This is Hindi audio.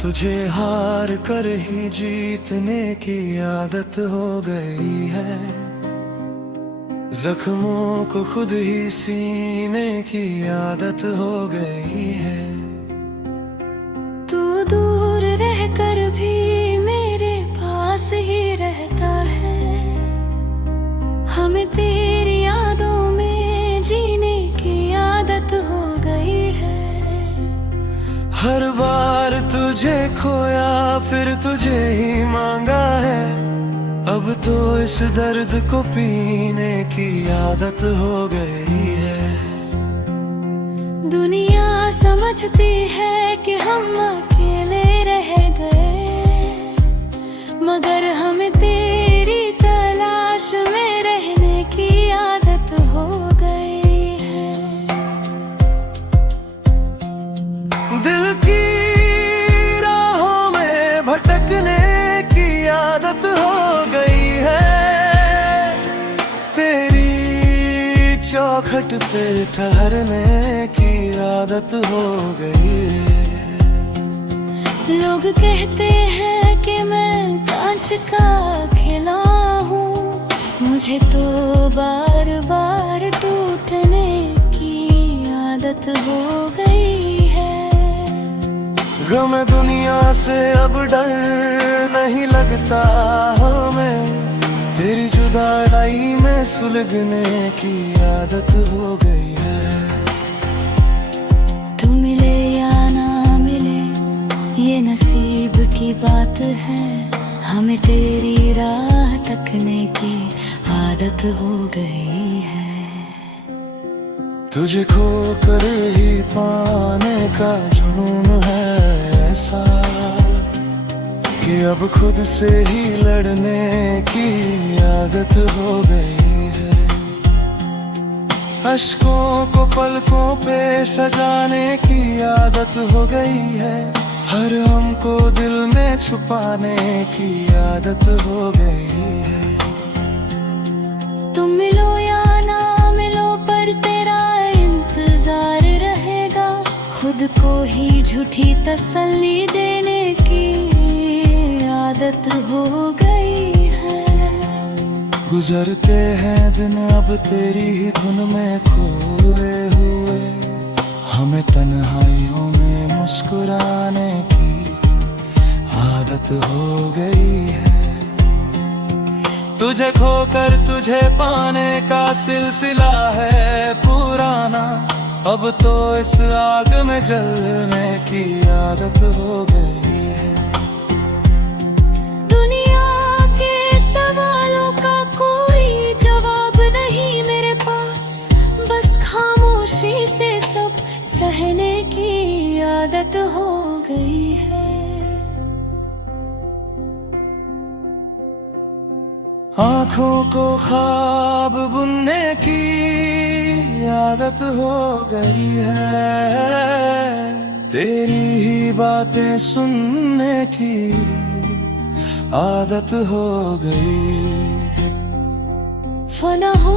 तुझे हार कर ही जीतने की आदत हो गई है, जख्मों को खुद ही सीने की आदत हो गई है। तू दूर रहकर भी मेरे पास ही रहता है, हमें तेरी यादों में जीने की आदत हो गई है। हर बार तुझे खोया फिर तुझे ही मांगा है, अब तो इस दर्द को पीने की आदत हो गई है। दुनिया समझती है कि हम अकेले रह गए, मगर हमें तेरी तलाश में रहने की आदत हो गई है। दिल की राहों में भटकने की आदत हो गई है, तेरी चौखट पे ठहरने की आदत हो गई है। लोग कहते हैं कि मैं कांच का खिला हूँ, मुझे तो बार बार टूटने की आदत हो गई है। गम दुनिया से अब डर नहीं लगता हमें, तेरी जुदाई में सुलगने की आदत हो गई है। तू मिले या ना मिले ये नसीब की बात है, हमें तेरी राह तकने की आदत हो गई है। तुझे खो कर ही पाने का जुनून है ऐसा, कि अब खुद से ही लड़ने की आदत हो गई है। अश्कों को पलकों पे सजाने की आदत हो गई है, हर हमको दिल में छुपाने की आदत हो गई है। तुम मिलो या ना मिलो पर तेरा इंतजार रहेगा, खुद को ही झूठी तसल्ली देने की आदत हो गई है। गुजरते हैं दिन अब तेरी धुन में खोए हुए, हमें तन्हाइयों में मुस्कुराने की आदत हो गई है। तुझे खोकर तुझे पाने का सिलसिला है पुराना, अब तो इस आग में जलने की आदत हो गई है। दुनिया के सवालों का कोई जवाब नहीं मेरे पास, बस खामोशी से सब सहने की आदत हो गई है। आँखों को ख्वाब बुनने की आदत हो गई है, तेरी ही बातें सुनने की आदत हो गई। फना हो